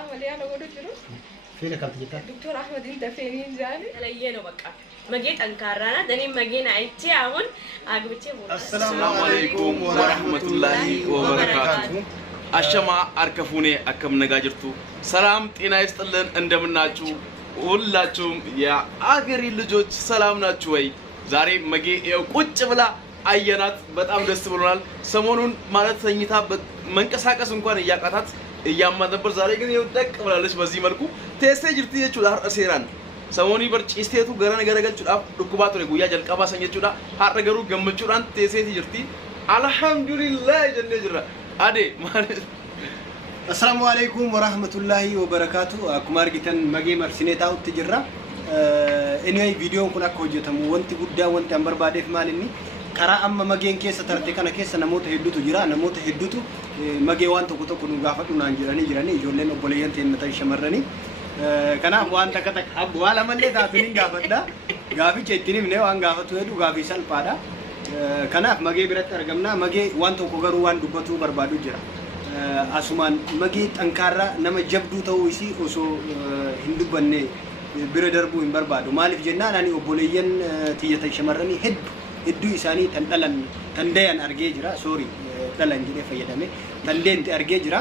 عملية أنا قلت له فين كنت جيتها؟ دكتور أحمد أنت فين جاني؟ لينو بقى مجيت أنكارنا دني مجينا عيتي عون عقبتي السلام عليكم ورحمة الله وبركاته أشما أركفوني أكم نجاجرتو سلام تينا يستلن اندمناچو ሁላችሁም የአገሬ ልጆች ሰላም ናችሁ ወይ? ዛሬ መጌ ያው ቁጭ ብላ አየናት በጣም ደስ ብሎናል። ሰሞኑን ማለት ተኝታ መንቀሳቀስ እንኳን እያቃታት እያማን ነበር። ዛሬ ግን ይው ደቅ ብላለች። በዚህ መልኩ ቴስቴ ጅርቲ የቹላ አርሰራን ሰሞኒ በርጭ ስቴቱ ገረነ ገረገቹ ዳፍ ዱኩባቱ ላይ ጉያ ጀልቀባ ሰኘቹዳ ሀረገሩ ገመቹዳን ቴስቴ ጅርቲ አልহামዱሊላህ ጀነጅራ አዴ ማለት السلام عليكم ورحمة الله وبركاته. أكمل جدا مجيء مرسينيتا وتجرا. إني فيديو كنا كوجتهم وانت قد وانت أمبر بعده في مالني. كرا أما مجيء كيس ترتكنا كيس نموت هدوء تجرا نموت هدوء مجيء وانت كتو كنو قافت نانجراني جولين وبليان تين متى شمرني. كنا وانت كتك أب ولا من اللي تاتنين قافت دا قافي جتني منه وان قافت هدوء قافي سال بادا. كنا مجيء برات أرجمنا مجيء وانت كوكرو وان دبتو بربادو جرا. Asuman magi tangkara nama jabdu tahu isi oso Hindu banne biradarbu imbarbado malif jenna nani oboleyan tiyata shamarani heddu isani tandayan arge jira sorry dalan jire fayyadame tanden ti arge jira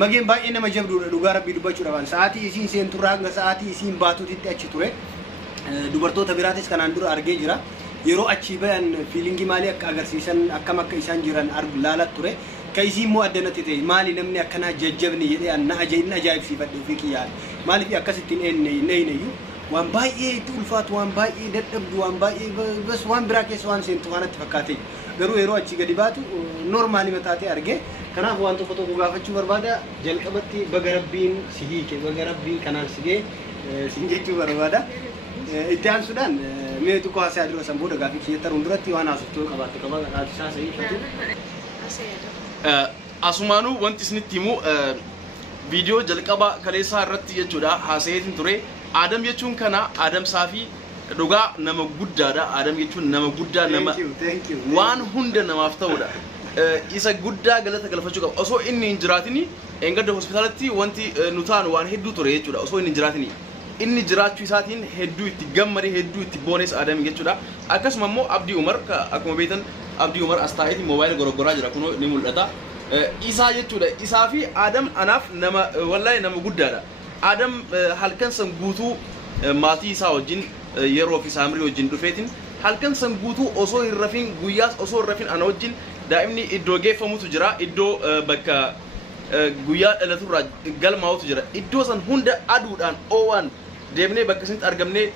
magi baay'ee nama jabdu dhuga rabbi dubbachuu dhaban saati isin seenturra hanga saati isin baatuutti achi ture dubartoota biraatis kanaan dura arge jira yeroo achi bayan feelingi maali akka agarsiisan akkam akka isaan jiran argu laalat ture كيسي مو أدنى تي مالي نمني أكنا ججبني يدي أنا أجايب في بدو فيك يعني مالي في أكستين نيو وان باي تولفات وان باي دتبدو وان باي بس وان براكيس وان سنتو أنا تفكاتي غرو يرو أشي قديباتو نورمالي متاتي أرجع كنا هو أنتو فتو بقافة شو بربادا جل كبتي بقربين سهيك بقربين كنال سجى سنجي شو بربادا إتيان سودان ميتو كواسي أدرو سامبودا قافي كيتر وندرتي وانا سفتو كباتو كبار أتشان سهي فتو Asumanu wanti snittimu video jalqaba kaleessa irratti jechuudha haasayeetiin ture Adam jechuun kana Adam Saafi dhugaa nama guddaadha Adam jechuun nama guddaa nama waan hunda namaaf ta'udha isa guddaa galata galfachuu qaba osoo inni hin jiraatini engadda hospitaalatti wanti nutaan waan hedduu ture jechuudha osoo inni hin jiraatini inni jiraachuu isaatiin hedduu itti gammade hedduu itti boones Adam jechuudha akkasuma immoo Abdii Umar akkuma beektan Abdii Umar astaayiti moobaayil gorogoraa jira kuno ni mul'ata Isaa jechuudha isaa fi Adam anaaf nama wallahi nama guddaadha Adam halkan san guutuu maatii isaa wajjin yeroo fi saamrii wajjin dhufeetiin halkan san guutuu osoo hin rafin guyyaas osoo hin rafin ana wajjin daa'imni iddoo geeffamutu jira iddoo bakka guyyaa dhalaturraa galmaa'utu jira iddoo san hunda aduudhaan oowwan deemnee bakka sanitti argamnee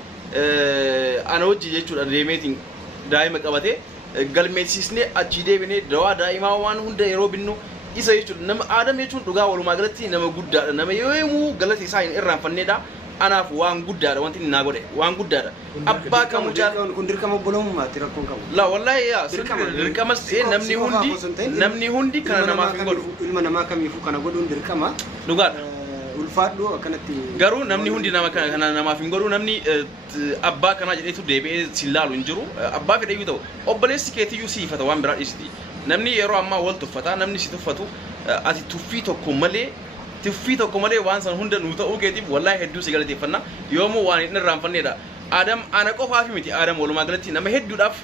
ana wajji jechuudha deemeetiin daa'ima qabatee galmeessisne achi deebine dawaa daa'imaa waan hunda yeroo binnu isa jechuudha nama Adam jechuun dhugaa walumaa galatti nama guddaadha nama yoomuu galata isaa hin irraanfanneedha anaaf waan guddaadha wanti inni naa godhe waan guddaadha abbaa kamu jaalladhu kun dirqama bolomummaatti rakkoon qabu la wallahi yaa dirqamas namni hundi kana namaaf hin godhu ilma namaa kamiifuu kana godhuun dirqama dhugaadha ulfaadhu akkanatti garuu namni hundi nama kana namaaf hin godhu namni abbaa kana jedheetu deebi'ee silaalu hin jiru abbaa fedhayyuu ta'u obboleessi keetiyyuu siifata waan biraa dhiisiti namni yeroo ammaa wal tuffata namni si tuffatu ati tuffii tokko malee waan san hunda nuu ta'uu keetiif wallahi hedduu si galateeffanna yoomuu waan hin irraanfanneedha Adam ana qofaafi miti Adam walumaa galatti nama hedduudhaaf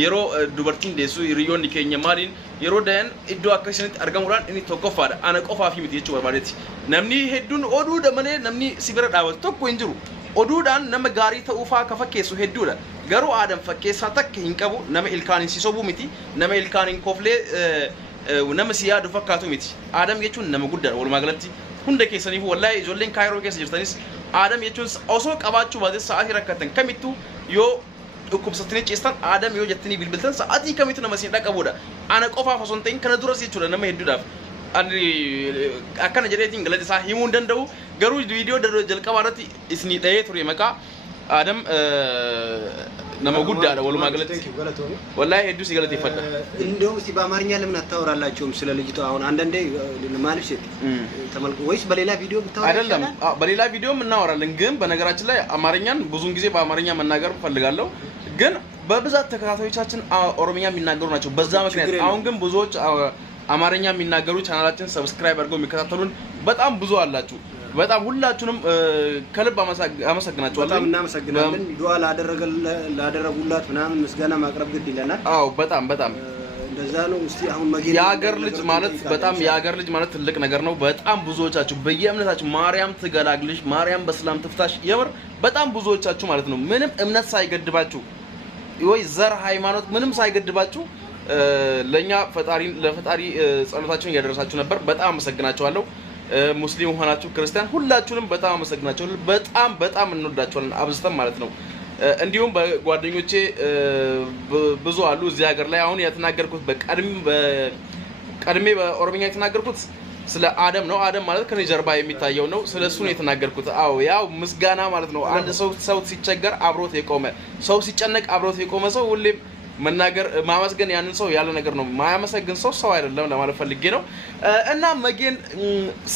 yeroo dubartiin deessu hiriyoonni keenya maaliin yeroo dayan iddoo akkasinitti argamuudhaan inni tokkoffaadha ana qofaafi miti jechuu barbaadetti namni hedduun oduudha malee namni si bira dhaabatu tokko hin jiru oduudhaan nama gaarii ta'uufaa ka fakkeessu hedduudha garuu Adam fakkeessaa takka hin qabu nama ilkaaniin si sobuu miti nama ilkaaniin koflee nama si yaadu fakkaatu miti Adam jechuun nama guddaadha walumaa galatti hunda keessaniif wallahi ijoolleen Kaayiroo keessa jirtanis Adam jechuun osoo qabaachuu baate sa'aatii rakkatan kamittuu yoo dhukkubsattanii ciistan Adam yoo jettanii bilbiltan sa'aatii kamittuu nama siin dhaqqabuudha ana qofaaf osoo hin ta'in kana duras jechuudha nama hedduudhaaf ani akkana jedheetiin galata isaa himuu hin danda'u garuu viidiyoo jalqabaa irratti isinii dhahee ture maqaa Adam nama guddaadha walumaa galatti wallahi hedduu si galateeffadha እንደው እስቲ በአማርኛ ለምን አታወራላችሁም ስለ ልጅቷ አሁን አንዳንዴ ማለት ሴት ተመልኩ ወይስ በሌላ ቪዲዮ ብታወራ አይደለም በሌላ ቪዲዮ እናወራለን ግን በነገራችን ላይ አማርኛን ብዙን ጊዜ በአማርኛ መናገር ፈልጋለሁ ግን በብዛት ተከታታዮቻችን ኦሮምኛ የሚናገሩ ናቸው በዛ ምክንያት አሁን ግን ብዙዎች አማርኛ የሚናገሩ ቻናላችን ሰብስክራይብ አድርገው የሚከታተሉን በጣም ብዙ አላችሁ። በጣም ሁላችሁንም ከልብ አመሰግናችኋለሁ። በጣም እናመሰግናለን። ዱዓ ላደረጉላት ምናምን ምስጋና ማቅረብ ግድ ይለናል። አዎ በጣም እንደዛ ነው። እስቲ አሁን መገኘት የሀገር ልጅ ማለት በጣም የሀገር ልጅ ማለት ትልቅ ነገር ነው። በጣም ብዙዎቻችሁ በየእምነታችሁ ማርያም ትገላግልሽ፣ ማርያም በሰላም ትፍታሽ፣ የምር በጣም ብዙዎቻችሁ ማለት ነው ምንም እምነት ሳይገድባችሁ ወይ ዘር ሃይማኖት ምንም ሳይገድባችሁ ለኛ ለፈጣሪ ጸሎታችሁን እያደረሳችሁ ነበር። በጣም አመሰግናችኋለሁ። ሙስሊም ሆናችሁ ክርስቲያን ሁላችሁንም በጣም አመሰግናችኋለሁ። በጣም እንወዳችኋለን አብዝተን ማለት ነው። እንዲሁም በጓደኞቼ ብዙ አሉ እዚህ ሀገር ላይ አሁን የተናገርኩት ቀድሜ በኦሮምኛ የተናገርኩት ስለ አደም ነው። አደም ማለት ከኔ ጀርባ የሚታየው ነው። ስለሱ ነው የተናገርኩት። አዎ ያው ምስጋና ማለት ነው። አንድ ሰው ሲቸገር አብሮት የቆመ ሰው ሲጨነቅ አብሮት የቆመ ሰው ሁሌም መናገር ማመስገን ያንን ሰው ያለ ነገር ነው። ማያመሰግን ሰው አይደለም ለማለት ፈልጌ ነው። እና መጌን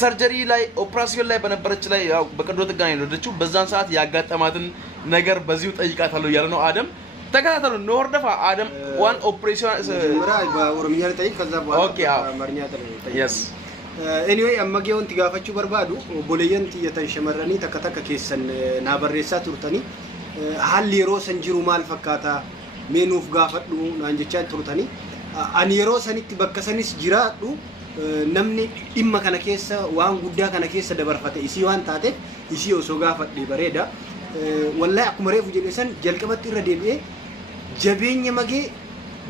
ሰርጀሪ ላይ ኦፕራሲዮን ላይ በነበረች ላይ ያው በቀዶ ጥገና የወለደችው በዛን ሰዓት ያጋጠማትን ነገር በዚሁ ጠይቃታለሁ ያለ ነው። አደም ተከታተሉ። ኖርደፋ አደም ዋን ኦፕሬሽን በኦሮምኛ ጠይቅ ከዛ በኋላ በአማርኛ ጠይቅ። yes anyway ammage wanti gaafachuu barbaadu boleeyyan xiyyatan shamarranii takka takka keessan naa barreessaa turtanii haalli yeroo san jiru maal fakkaata meenuuf gaafadhu naan jechaa turtanii ani yeroo sanitti bakka sanis jiraadhu namni dhimma kana keessa waan guddaa kana keessa dabarfate isii waan taateef isii osoo gaafadhe bareeda. Wallahi akkuma reefu jedhe san jalqabatti irra deebi'ee jabeenya magee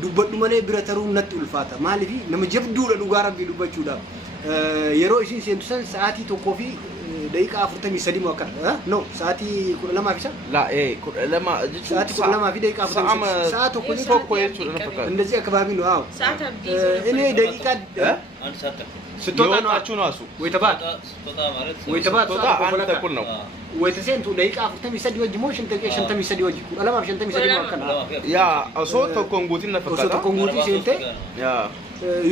dubbadhu malee bira taruu natti ulfaata. Maaliif nama jabduudha dhugaa rabbii dubbachuudhaaf. Yeroo isin seentu san sa'aatii tokkoo fi daqiiqaa 43 moo akka no sa'aatii 12 fi la 12 sa'aatii 12 fi daqiiqaa 43 ሰዓት tokko jechuudha fakkaata እንደዚህ አካባቢ ነው። አዎ ሰዓት አብዲ እኔ ደቂቃ አንድ ሰዓት ተኩል ስትወጣችሁ ነው እሱ ወይ ተባት አንድ ተኩል ነው ወይ ተሰንቱ ደቂቃ 43 ወጅ ሞ ሽንተሚ ወጅ አላማ ሽንተሚ ሞ አከና ያ እሱ ተኮንጉቲ ነፈካታ እሱ ተኮንጉቲ ሴንተ ያ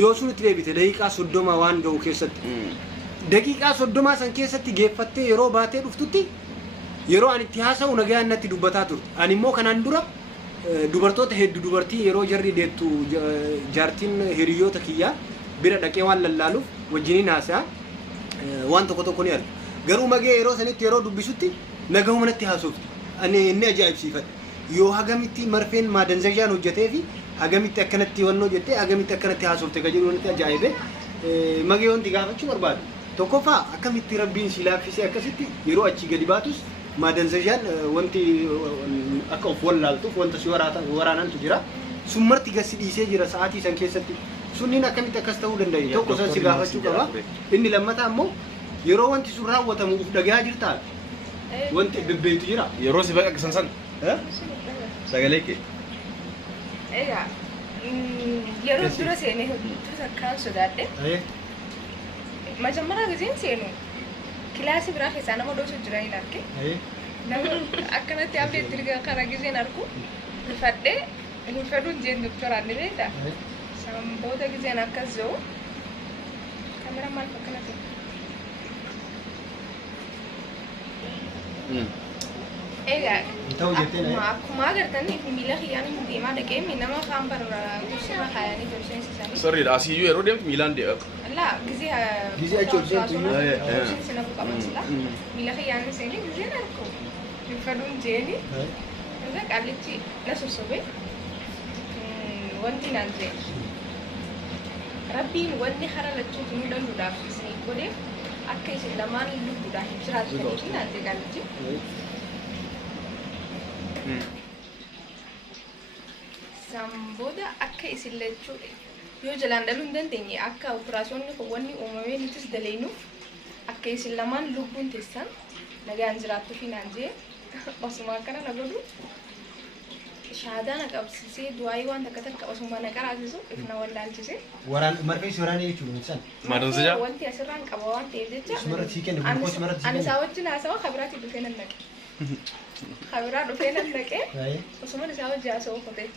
yosun itti deebite daqiiqaa 30 waan ga'u keessatti daqiiqaa 30 san keessatti geeffattee yeroo baatee dhuftutti yeroo ani itti haasa'u nagaan natti dubbataa turte. Ani immoo kanaan dura dubartoota hedduu dubartii yeroo jarri deettu jaartiin hiriyoota kiyyaa bira dhaqee waan lallaaluuf wajjiniin haasa'a waan tokko ni arga. Garuu magee yeroo sanitti yeroo dubbisutti nagahuma natti haasofti. Ani inni ajaa'ibsiifadhe. Yoo hagamitti marfeen maadanzajaan hojjetee fi hagamitti akkanatti wannoo jettee hagamitti akkanatti haasofte gajiru wanti ajaa'ibe magee wanti gaafachuu barbaadu. Tokkoffaa akkamitti rabbiin si laaffisee akkasitti yeroo achi gadi baatus maadanzajaan wanti akka of wallaaltuuf wanta si waraanantu jira. Sun marti gasi dhiisee jira sa'aatii san keessatti. Sunniin akkamitti akkas ta'uu danda'a. Tokko san si gaafachuu qaba. Inni lammataa immoo yeroo wanti sun raawwatamu uf dhagaa jirtaa wanti bebbeetu jira. yeroo si baqaqsan san sagalee kee yeroo dura seenee hojjetu takkaan sodaadhe መጀመሪያ ጊዜን ሴኑ ክላስ ብራ ከሳና ወዶስ ጅራይ ናርኬ ነበር አከነቲ አብዴት ድርጋ ካራ ጊዜን አርኩ ፈደ እንፈዱን ጀን ዶክተር አንዴታ ሰምቦታ ጊዜን አከዘው ካሜራ ማል ፈከነቲ akkuma agartanii miila kiyyaan deemaa dhaqee nama kaan barra kursima kaayanii tolcheen isaanii. Sorry, asiyyuu yeroo deemtu miilaan deeqa. Laa gizee achi hojjetu sina buqaman sila miila kiyyaan seenii gizeen arku hinfaduun jeeni irra qallichi na sossobe wanti naan jee rabbiin wanni hara lachuutu nu danduudhaaf isinii godhe akka isin lamaan lubbuudhaaf jiraataniifi naan jee qallichi. Samboda akka isin lachuudha yoo jalaan dhaluu hin dandeenye akka operaasyoonni wanni uumamee nutis daleenu akka isin lamaan lubbuun teessan nagaan jiraattuu fi naan jee osuma akkana na godhu shaadaa na qabsiisee du'aayii waan takka osuma na qaraasisu ifna wallaalchise waraan marfees waraanee jechuudha san maadanzajaa wanti asirraan qaba waan ta'eef jecha sumarratti sii kennu gulukoos sumarratti sii ani kennu isaa wajjin haasawaa kabiraatti dhufee nan dhaqe kabiraa dhufee nan dhaqe osuma isaa wajjin haasawaa uffatee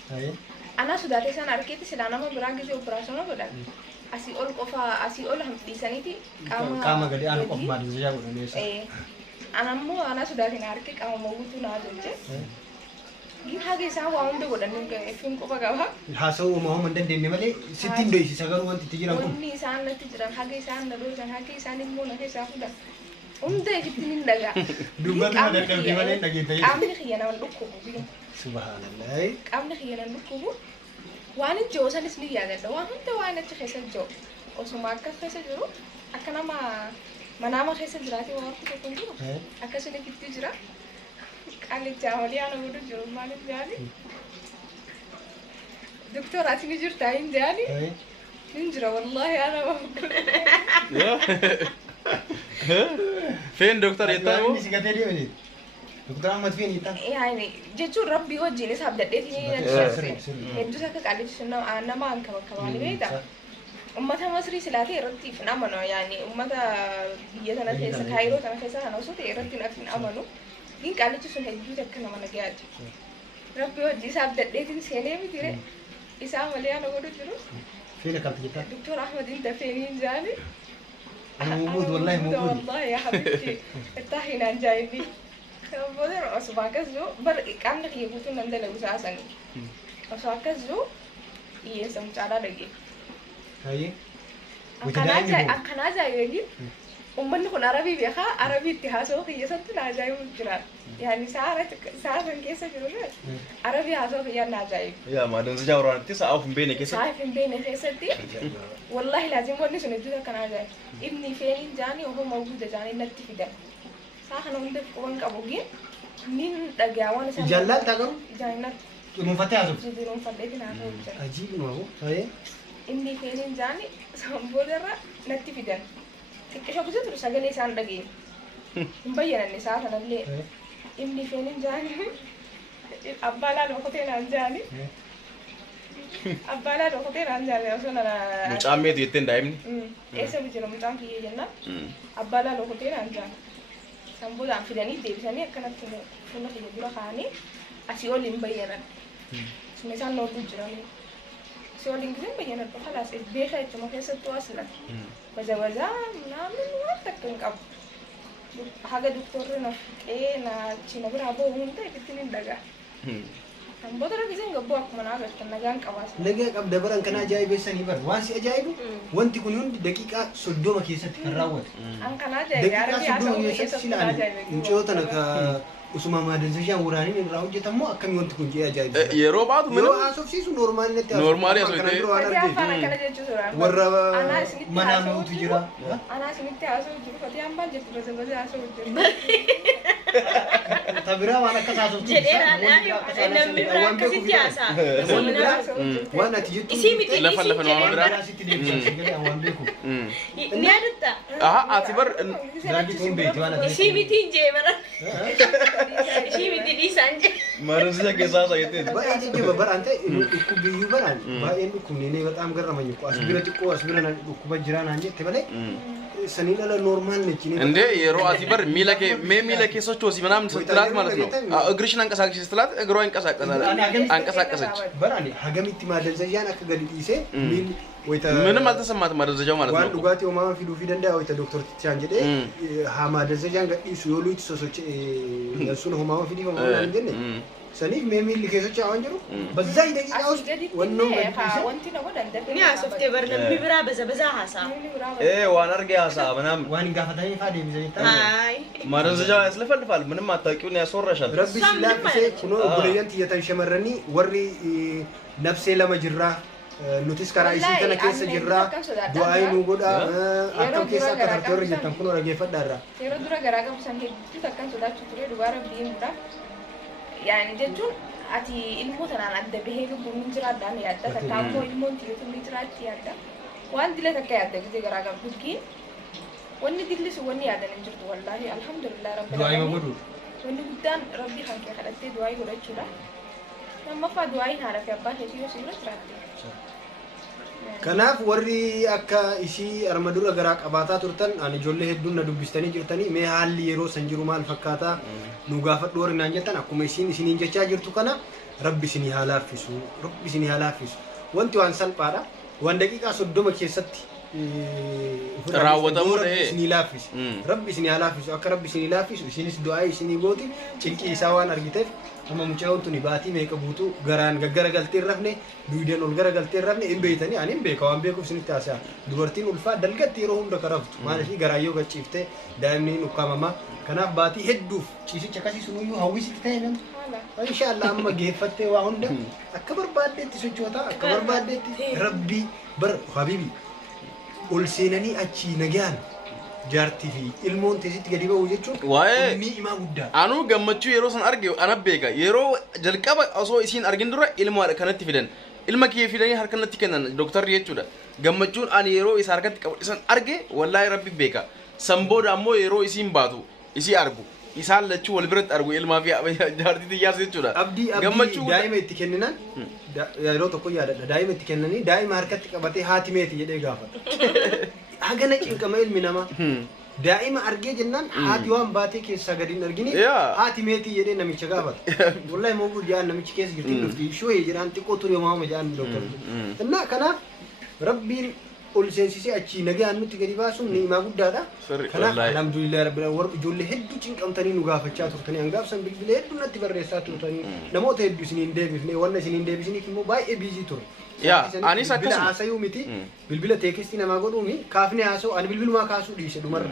ana sudaatee san arkeetti silaa nama biraa gisee operaasyoona godhan asii ol qofa asii ol hamdhiisaniiti qaama gadi aanu qofa maadanzajaa godhameessa ana ammoo ana sudaatiin harkee qaama guutuu naa tolche Gin hage sa wa hunda godhan fin qofa qaba. Haasa'uu uumamaa hin dandeenye malee sittiin doyisisa garuu wanti itti jiran kun. Wanni isaan natti jiran hage isaan na dhoysan hage isaan immoo na keessaa fuudhan. Hunda ittiin hin dhagaa. Dubbatu ma dadhabdee malee dhageeffee. Qaamni kiyya nama dhukkubu. Subhaanallah. Qaamni kiyya nama dhukkubu. Waan ijoo sanis ni yaadadha. Waan hunda waan achi keessa ijoo. Osuma akka keessa jiru akka nama manama keessa jiraate waan tokko hin jiru. Akkasuma gidduu jira. Qaalicha walii ana godhu jiru maaliif jaani? Doktor ati ni jirta hin jaani? Hin jira wallahi ana فين دكتور يتابعوا؟ دكتور أحمد فين يتابع؟ يعني جتوا ربي وجهي نسحب دقيقتي هدو سكك على جسنا أنا ما أنك كمان بيدا أمتها مصري سلاتي رتي في نامنو يعني أمتها بيجنا كيسة كايرو تنا كيسة أنا وصلت رتي نفسي أمنو دين قالت جسنا هدو تكنا من جاد ربي وجهي سحب دقيقتي سيني بتيري إسام ولي أنا قولت جلو فين كنت يتابع؟ دكتور أحمد أنت فين جاني؟ أنا موجود والله موجود والله يا حبيبتي ارتاحي نان جايبي بدر أسبوعكزو بر كم لك يبوتون نندل وساسني أسبوعكزو يسمع تعالى لقي هاي أكنا جاي يجي أمم نكون عربي بيخا عربي اتحاسو في يسنتنا جاي مجرد يعني ساعة كيسة جرولة عربي هاسو في ينا جاي يا ما دنز جاوران تسعة أو في بينه كيسة ساعة في بينه كيسة دي والله لازم وني سنجودا كنا جاي ابني فين جاني وهو موجود جاني نتي في ده صح أنا عندك وان كابوجين مين رجعوان سام جلال تاكم جاينا منفتح هذا جديرون فديتنا هذا عجيب ما هو هاي إني فين جاني سامبودرا نتي في ده تكشف بس تروح سجلي سان رجين مبين النساء هذا اللي إني فين جاني أبلا لو كتير عن جاني أبلا لو كتير عن جاني أصلا أنا مش عميت يتين دايمني إيش بيجرو متان كي يجنا أبلا لو كتير عن جاني سامبود عم فيني ديبساني كنا فينا في الجبرة خاني أسيول مبينا مثلا نور بيجراني أسيول إنجليزي مبينا خلاص البيخة تما كيسة تواصلنا وزوجا نعمل وقتك كاب حاجة دكتورنا إيه نا تشينا برا أبوه هم تاي كتير ندعى سامبود راه كيسين قبوا أكمل عارف كنا جان كواس لقى قبل دبران كنا جايب السنة بر وانسي أجايبه وانت كنون دقيقة صدوم كيسة تكراوت أنا كنا جاي عارف يا صدوم كيسة سيلاني نشوتنا ك usuma maadensishaan waraaniin irraa hojjetamu akkami wanti kun jee ajaa'iba yeroo baatu yeroo haasofsiisu noormaalitti Normaali asoote warra manaa nuutu jira أنا سمعت أسوي جرو فتي أم بان جت بس أسوي جرو tabiraa waan akka haasoftu waan ati jettu lafa nama biraa sitti deebisaa waan beeku ni adda aha ati bar raadii kun beekti waan ati isi miti jeemara isi miti disanje maarisa keessa sayete baay'ee jijjiirama baraan ta'e dhukkubiyyuu baraan baay'een dhukkubneenee bataam garramañu as bira xiqqoo as bira dhukkuba jiraan jette malee saniin ala noormaal ነችኝ እንዴ የሮ አቲ በር ሚለኬ ሶቾሲ ምናምን ስትላት ማለት ነው እግርሽን አንቀሳቅሽ ስትላት እግሯ ይንቀሳቀሳል አንቀሳቀሰች በራኒ ሀገሚቲ ማደንዘያን አከ ገዲ ዲሴ ሚል ወይታ ምንም አልተሰማትም ማደንዘጃው ማለት ነው ዋን ዱጋቲ ኦማማ ፊዱ ፊደንዳ ወይታ ዶክተር ቲቻን ጀደ ሀ ማደንዘያን ገዲሱ ዮሉት ሶሶች እሱን ኦማማ ፊዲ ኦማማ እንደነ سنيف ميميل اللي كيسوتش أوانجرو بزاي دقيقة أوس ونوم ni asofte barna bibra baza hasa ዋን አርጌ ሀሳ ምናምን وان قافتاني فادي بزيتا ሃይ ማደንዘጃው ያስለፈልፋል ምንም አታውቂውን ያስወራሻል ربي سلافسي كنو بليانت يتنشمرني وري نفسي لما جرا نوتيس كرا إسيتنا كيس جرا دعاء نوجودا أكم كيس أكثر تور جتن كنو رجع فدارا يرو درا غراغا بسانجي تكن سودا تشتري دوارا بيم بدا يعني جتون أتي الموت أنا عند بهيك بقول جرا دان يادا تكامو الموت يتم جرا يادا وان دلة تكيادا كذي غراغا بقولكي واني دلة سواني يادا نجرت والله الحمد لله رب دعاء العالمين مبرور واني قدام ربي خانك خلتي دعاء يقول شو لا لما فا دعاء هذا في أباه يجيو سيرة تراتي kanaaf warri akka ishii armadura garaa qabaataa turtan ani ijoollee hedduun na dubbistanii jirtanii mee haalli yeroo san jiru maal fakkaataa nu gaafadhu warri naan jettan akkuma isiniin jechaa jirtu kana rabbi isinii haa laaffisu wanti waan salphaadha waan daqiiqaa 30 keessatti raawwatamu ta'e isinii laaffis rabbi isinii laaffis akka rabbi isinii laaffis isinis du'aa isinii gooti cinqii isaa waan argiteef amma mucaan tuni baatii meeqa buutu garaan gaggara galtee rafne duudeen ol gara galtee rafne hin beeytanii ani hin beeka waan beekuuf isinitti haasa'a dubartiin ulfaa dalgatti yeroo hunda karaftu maaliif garaayyoo gachiiftee daa'imni ukkaamamaa kanaaf baatii hedduuf ciisicha akkasii sunuyyuu hawwisitti ta'e namni inshallah amma geeffattee waa hunda akka barbaaddeetti sochoota akka barbaaddeetti rabbii bar habibi ol seenanii achi nagaan jaartii fi ilmoon teessitti gadi ba'u jechuun waa'ee imaa guddaa anu gammachuu yeroo san arge ana beeka yeroo jalqaba osoo isiin argin dura ilmaadha kanatti fidan ilma kee fidanii harkanatti kennan doktarri jechuudha gammachuun ani yeroo isa harkatti qabu isan arge wallahi rabbi beeka sambooda ammoo yeroo isiin baatu isii argu isaan lachuu wal biratti argu ilmaa fi jaartii xiyyaas jechuudha gammachuu daa'ima itti kenninan yeroo tokko yaadadha daa'ima itti kennanii daa'ima harkatti qabatee haati meeti jedhee gaafata hagana cinqama ilmi namaa daa'ima argee jennaan haati waan baatee keessaa gadi hin argine haati meetii jedhee namicha gaafata wallahi mooguu jaan namichi keessa jirti dhufti shooyee jedhaan xiqqoo ture maama jaan doktor innaa kanaaf rabbiin ol seensisee achi nagaan nutti gadi baasuun ni'imaa guddaadha kanaaf alhamdulillah rabbil warra ijoollee hedduu cinqamtanii nu gaafachaa turtanii hangaafsan bilbilee hedduu natti barreessaa turtanii namoota hedduu isiniin deebifne wanna isiniin deebisiniif immoo baay'ee biizii ture anis akkasuma haasayuu miti bilbila teekistii namaa godhuumi kaafne haasoo ani bilbilumaa kaasuu dhiise dhumarra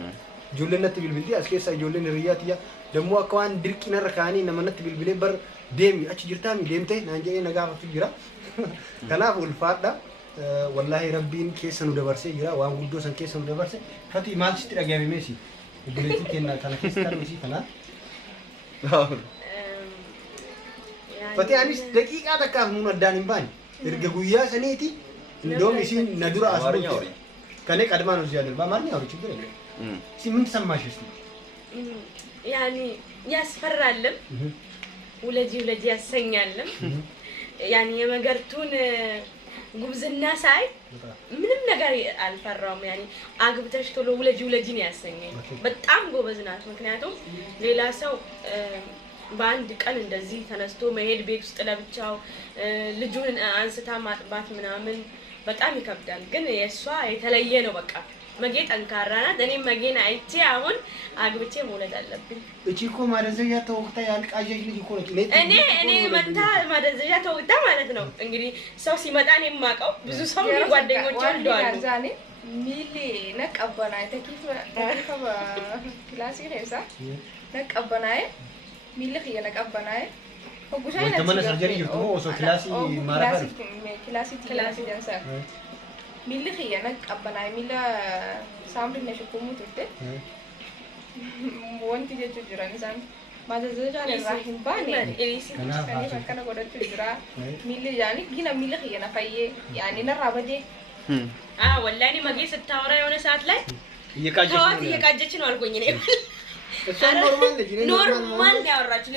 ijoolleen natti bilbilti as keessa ijoolleen hiriyyaatiyya dammoo akka waan dirqinarra kaanii nama natti bilbilee bar deemi achi jirtaami deemtee naan jedhee na gaafatu jira kanaaf ulfaadha wallahi rabbiin keessa nu dabarsee jira waan guddoo san keessa nu dabarse fati maal sitti dhagahame meesi obboleettii kenna kana keessa tarmisii kana fati anis daqiiqaa takkaaf nuun addaan hin baane erga guyyaa saniiti እንደውም isiin na dura as buute ከኔ ቀድማ ነው እዚህ ያለው በአማርኛ አውሪ ችግር የለም እስኪ ምን ተሰማሽ እስኪ ያኒ ያስፈራልም ውለጂ ያሰኛልም ያኒ የመገርቱን ጉብዝና ሳይ ምንም ነገር አልፈራውም ያኒ አግብተሽ ቶሎ ውለጂ ነው ያሰኘኝ በጣም ጎበዝ ናት ምክንያቱም ሌላ ሰው በአንድ ቀን እንደዚህ ተነስቶ መሄድ ቤት ውስጥ ለብቻው ልጁን አንስታ ማጥባት ምናምን በጣም ይከብዳል ግን የሷ የተለየ ነው በቃ መጌ ጠንካራ ናት እኔ መጌን አይቼ አሁን አግብቼ መውለድ አለብኝ እቺ እኮ ማደዘያ ተወቅታ ያልቃጀሽ ልጅ እኮ ነች እኔ መታ ማደዘያ ተወቅታ ማለት ነው እንግዲህ ሰው ሲመጣ እኔ ማቀው ብዙ ሰው ጓደኞች አሉ ዛኔ ሚሊ ነቀበናይ ተኪፍ ክላሲ ሄሳ ነቀበናይ ሚሊ ነቀበናይ ወጉሻይ ነው ተመለስ ሰርጀሪ ይርኩ ኦሶ ክላሲ ማራፈር ክላሲ ጀንሳ ሚሊ ነቀበናይ ሚላ ሳምሪ ነሽኩሙ ትተ ወንቲ ጀቹ ጅራን ሳን ማዘዘጃ ለራሂም ባኒ ኤሊሲ ከኔ ፈከነ ወደቱ ጅራ ሚሊ ያኒ ጊና ሚሊ ነፈየ ያኒ ነራበዴ ወላሂ መጌ ስታወራ የሆነ ሰዓት ላይ እየቃጀች ነው አልቆኝ ነው ኖርማል ያወራችሁ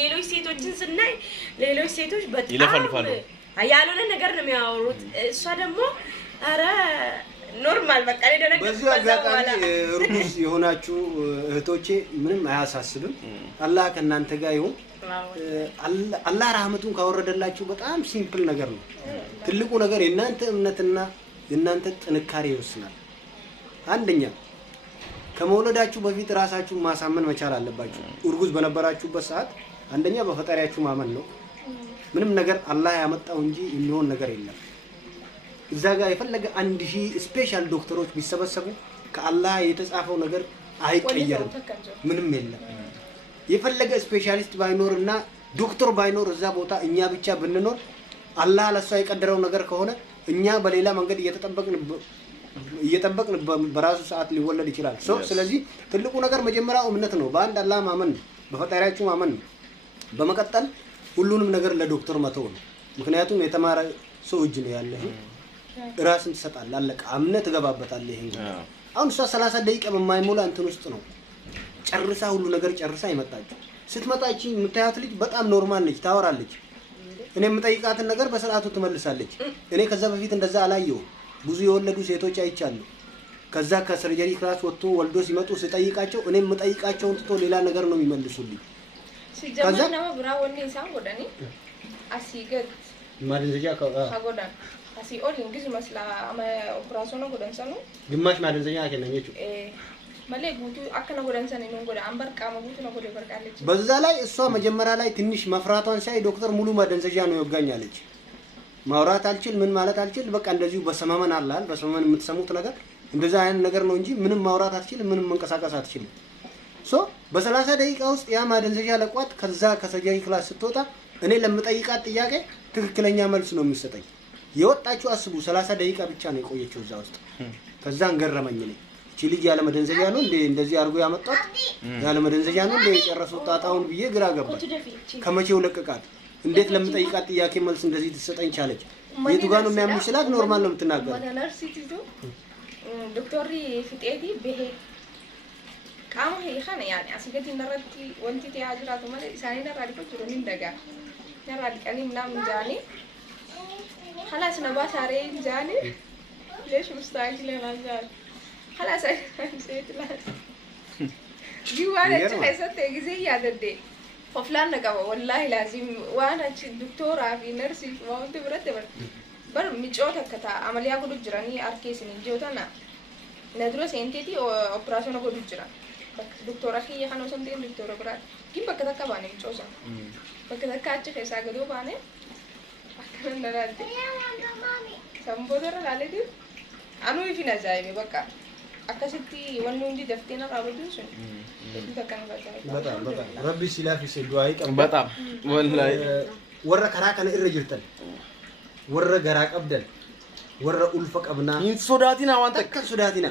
ሌሎች ሴቶችን ስናይ ሌሎች ሴቶች በጣም ይለፈልፋሉ ያልሆነ ነገር ነው የሚያወሩት እሷ ደግሞ አረ ኖርማል በቃ ለደረገ በዚህ አጋጣሚ ሩዝ የሆናችሁ እህቶቼ ምንም አያሳስብም አላህ ከናንተ ጋር ይሁን አላህ ረህመቱን ካወረደላችሁ በጣም ሲምፕል ነገር ነው ትልቁ ነገር የናንተ እምነትና የናንተ ጥንካሬ ይወስናል አንደኛ ከመውለዳችሁ በፊት ራሳችሁን ማሳመን መቻል አለባችሁ ኡርጉዝ በነበራችሁበት ሰዓት አንደኛ በፈጣሪያችሁ ማመን ነው ምንም ነገር አላህ ያመጣው እንጂ የሚሆን ነገር የለም እዛ ጋር የፈለገ 1000 ስፔሻል ዶክተሮች ቢሰበሰቡ ከአላህ የተጻፈው ነገር አይቀየርም ምንም የለም የፈለገ ስፔሻሊስት ባይኖርና ዶክተር ባይኖር እዛ ቦታ እኛ ብቻ ብንኖር አላህ ለሷ የቀደረው ነገር ከሆነ እኛ በሌላ መንገድ እየጠበቅን በራሱ ሰዓት ሊወለድ ይችላል ስለዚህ ትልቁ ነገር መጀመሪያው እምነት ነው በአንድ አላህ ማመን በፈጣሪያችሁ ማመን በመቀጠል ሁሉንም ነገር ለዶክተር መተው ነው ምክንያቱም የተማረ ሰው እጅ ነው ያለው ራስን ትሰጣለህ አለቃ እምነት ገባበታል ይሄን አሁን 30 ደቂቃ በማይሞላ እንትን ውስጥ ነው ጨርሳ ሁሉ ነገር ጨርሳ ይመጣችሁ ስትመጣቺ የምታያት ልጅ በጣም ኖርማል ነች ታወራለች እኔ የምጠይቃትን ነገር በሰዓቱ ትመልሳለች እኔ ከዛ በፊት እንደዛ አላየው ብዙ የወለዱ ሴቶች አይቻሉ ከዛ ከሰርጀሪ ክላስ ወጥቶ ወልዶ ሲመጡ ስጠይቃቸው እኔ የምጠይቃቸውን ትቶ ሌላ ነገር ነው የሚመልሱልኝ ሲጀመር ነው ብራው ወንዴ ሳም ወደኔ አሲገት ማደንዘዣ hagodan asii ol ingis masla ama operaasyoona godhan sanu ግማሽ ማደንዘዣ ከነኘቹ malee guutuu akka na godhan san inni godha an barqaama guutuu na godhe barqaallechi በዛ ላይ እሷ መጀመሪያ ላይ ትንሽ መፍራቷን ሳይ ዶክተር ሙሉ ማደንዘዣ ነው ይወጋኛለች ማውራት አልችል ምን ማለት አልችል በቃ እንደዚሁ በሰማመን አላል በሰማመን የምትሰሙት ነገር እንደዛ አይነት ነገር ነው እንጂ ምንም ማውራት አትችል ምንም መንቀሳቀስ አትችል ሶ በ30 ደቂቃ ውስጥ ያ ማደንዘዣ ለቋት ከዛ ከሰርጀሪ ክላስ ስትወጣ እኔ ለምጠይቃት ጥያቄ ትክክለኛ መልስ ነው የሚሰጠኝ የወጣችው አስቡ 30 ደቂቃ ብቻ ነው የቆየችው እዛ ውስጥ ከዛን ገረመኝ እኔ እቺ ልጅ ያለ መደንዘዣ ነው እንዴ እንደዚህ አርጎ ያመጣት ያለ መደንዘዣ ነው እንዴ የጨረሰው ጣጣውን ብዬ ግራ ገባኝ ከመቼው ለቀቃት እንዴት ለምጠይቃት ጥያቄ መልስ እንደዚህ ትሰጠኝ ቻለች የቱ ጋር ነው የሚያምሽላት ኖርማል ነው የምትናገረው ነርሲቲቱ ዶክተሪ ፍጤቲ በሄ ቃም ሄኻነ ያኒ አስገቲ ነረቲ ወንቲ ያጅራቱ ማለት ኢሳኒ ነራዲኮ ጅሩኒ እንደጋ ነራዲ ቀኒ ምናምን ጃኒ خلاص نبات عليه جاني ليش مستعجل يا رجال خلاص نسيت لا جوانا تحست زي يا ددي فلان نقوا والله لازم وانا دكتوره في نرسي وانت مرتبه بر ميجوتا كتا عمليه قد جراني اركيس نجوتنا ندرس انتي اوبراسيون قد جرا دكتوره هي خانو سنتين دكتوره برا كيف بكتا كباني ميجوسا بكتا كاتش خيسا قدو باني نرادي سامبودر لالدي انو يفينا جايبي بقى اكاسيتي ونوندي دفتينا قابدوسن بتكن በጣም ረቢ ሲላፊ ሲዱአይ ቀም በጣም ወላሂ ወረ ከራከነ እረጅርተን ወረ ገራ ቀብደን ወረ ኡልፈ ቀብና ኢንሶዳቲና ዋንተ ከሱዳቲና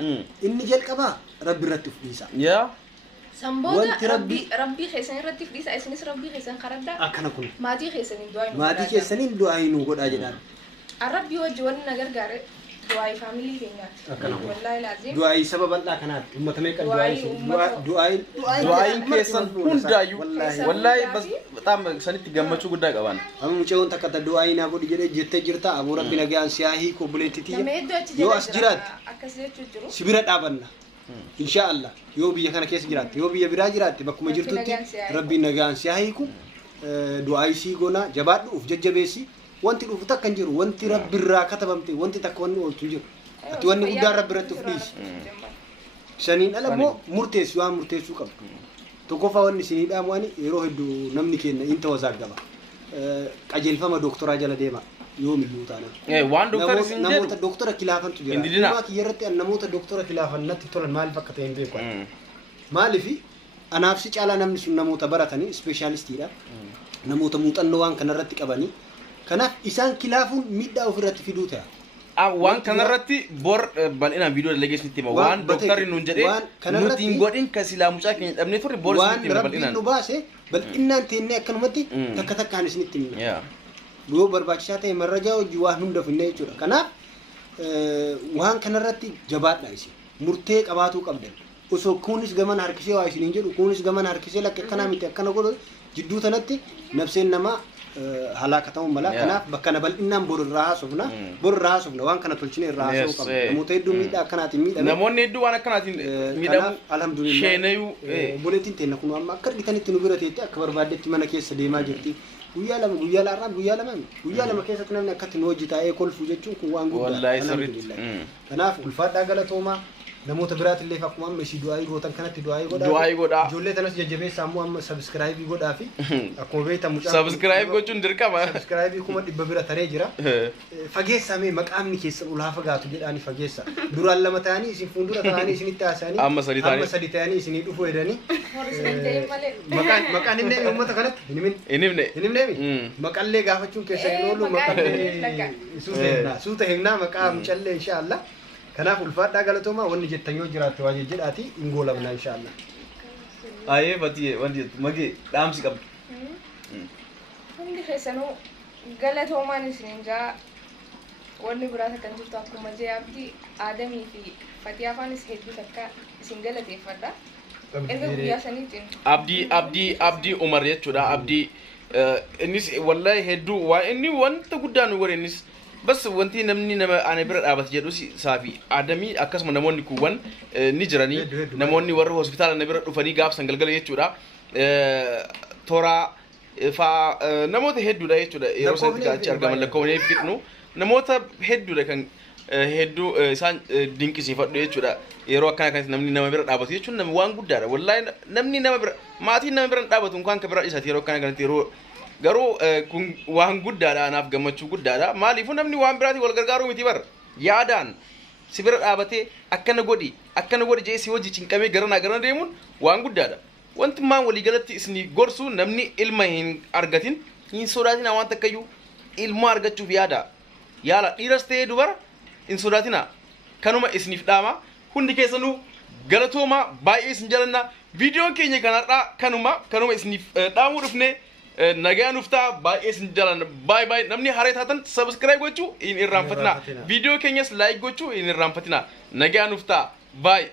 እኒ ጀልቀባ ረቢ ረትፍ ዲሳ ያ سامبودا ربي خيسن رتي فديس ايسنس ربي خيسن خردا አከነኩን ماتي خيسن دوای ማቲ ከሰኒን ዱአይ ነው ጎዳ ጀዳን الربي وجون ነገር ጋር دوای ፋሚሊ ቴኛ አከነኩን والله لازم ዱአይ ሰበበላ ከናት ኡመተሜ ቀን ዱአይ ከሰን ሁንዳዩ ወላሂ በጣም ሰኒት ገመቹ ጉዳይ ቀባን አሁን ሙጨውን ተከተ ዱአይና ጎድ ጀደ ጀተ ጅርታ አቡ ረቢ ነጋን ሲያሂ ኮብሌቲቲ ዮ አስጅራት አከሰቹ ጅሩ ሲቢራ ዳበና ኢንሻአላህ ዮ ቢየ ከነ ኬስ ጅራት ዮ ቢየ ቢራ ጅራት በኩመ ጅርቱቲ ረቢ ነጋን ሲያሂኩ ዱአይ ሲጎና ጀባዱ ኡፍ ጀጀቤሲ wanti dhufu takka hin jiru wanti rabbi irraa katabamte wanti takka wanni ooltu hin jiru ati wanni guddaan rabbi irratti fudhiisi saniin ala immoo murteessi waan murteessuu qabdu tokkoffaa wanni isinii dhaamu'ani yeroo hedduu namni keenya inta wazaagaba qajeelfama dooktoraa jala deema yoomiyyuu taana waan dooktorri isin jedhu namoota dooktora kilaafantu jira dhumaa kiyyarratti namoota dooktora kilaafan natti tolan maaliif akka ta'e hin beeku maaliifi anaafsi caalaa namni sun namoota baratanii ispeeshaalistiidha namoota muuxannoo waan kanarratti qabanii kanaaf isaan kilaafuun miidhaa ofirratti fiduu ta'a. waan kanarratti bor bal'inaan viidiyoo dalageessinitti hima waan dooktarri nuun jedhee nuti hin godhin ka silaa mucaa keenya dhabnee turre bor isinitti hima bal'inaan. waan rabbiin nu baase bal'inaan teennee akkanumatti takka takkaan isinitti himna. yoo barbaachisaa ta'e marrajaa hojii waan hunda finne jechuudha. kanaaf waan kanarratti jabaadha isin murtee qabaatuu qabdan osoo kunis gaman harkisee waa isiniin jedhu kunis gaman harkisee lakka akkanaa miti akkana godhu jidduu tanatti nafseen namaa halakatamu mala kanaaf bakka na bal'inaan borraa haasofna waan kana tolchine irraa haasofuu qabna namoota hedduu miidhaa akkanaatiin miidhame namoonni hedduu waan akkanaatiin miidhamu alhamdulillah sheenayu buleetiin teenya kun amma akka argitanitti nu bira teetti akka barbaaddetti mana keessa deemaa jirti guyyaa lama keessatti namni akkatti nu hojii taa'ee kolfuu jechuun kun waan guddaa alhamdulillah kanaaf ulfaadhaa galatoomaa namoota biraatillee akkuma amma ishii du'aa gootan kanatti du'aa godhaa ijoollee tanas jajjabeessaa ammoo amma sabskraayibii godhaa fi akkuma beektamu sabskraayib gochuun dirqama sabskraayibii kuma 100 bira taree jira fageessamee maqaamni keessan ulaa fagaatu jedhaani fageessa duraan lama ta'anii isin fuuldura ta'anii isinitti haasa'anii amma sadi ta'anii isinii dhufuu jedhanii maqaan himnee uummata kanatti hin himnee maqallee gaafachuun keessan hin oolu maqallee suuta himnaa maqaa mucallee inshaallah kanaaf ulfaadhaa galatoomaa wanni jettan yoo jiraatte waa jedhaati hin goolamna inshaallah. Ayee batii wanti magi dhaamsi qabdu. Hundi keessanuu galatoomaan isiniin jaa wanni biraata kan jirtu akkuma jee abdii aadamii fi fatii afaanis hedduu takka isin galateeffadha. Erga guyyaa saniitiin. Abdii Umar jechuudha abdii innis wallahi hedduu waa inni wanta guddaa nu godhe innis bas wanti namni nama ana bira dhaabat jedhu saafi aadamii akkasuma namoonni kuwwan ni jiranii namoonni warra hospitaala na bira dhufanii gaafsan galgala jechuudha toora fa namoota hedduudha jechuudha yeroo sanatti gaachi argaman lakkoofnee fixnu namoota hedduudha kan hedduu isaan dinqisiifadhu jechuudha yeroo akkana kanatti namni nama bira dhaabatu jechuun namni waan guddaadha wallahi namni nama bira maatiin nama bira dhaabatu kan ka bira isaati yeroo akkana kanatti yeroo garuu kun waan guddaadha anaaf gammachuu guddaadha maaliifuu namni waan biraati wal gargaaruu miti bar yaadaan si bira dhaabatee akkana godhi jee si hojii cinqamee garana deemuun waan guddaadha wanti maan walii galatti isni gorsu namni ilma hin argatin hin sodaatina waan takkayyuu ilma argachuuf yaala dhiiras ta'ee dubara hin sodaatina kanuma isniif dhaama hundi keessanuu galatooma baay'ee isin jalanna viidiyoon keenya kanarraa kanuma isniif dhaamuu dhufne nagaan uftaa baay'ee isin jalanna baay namni haree taatan subscribe gochuu hin irraanfatina viidiyoo keenyas like gochuu hin irraanfatina nagaan uftaa baay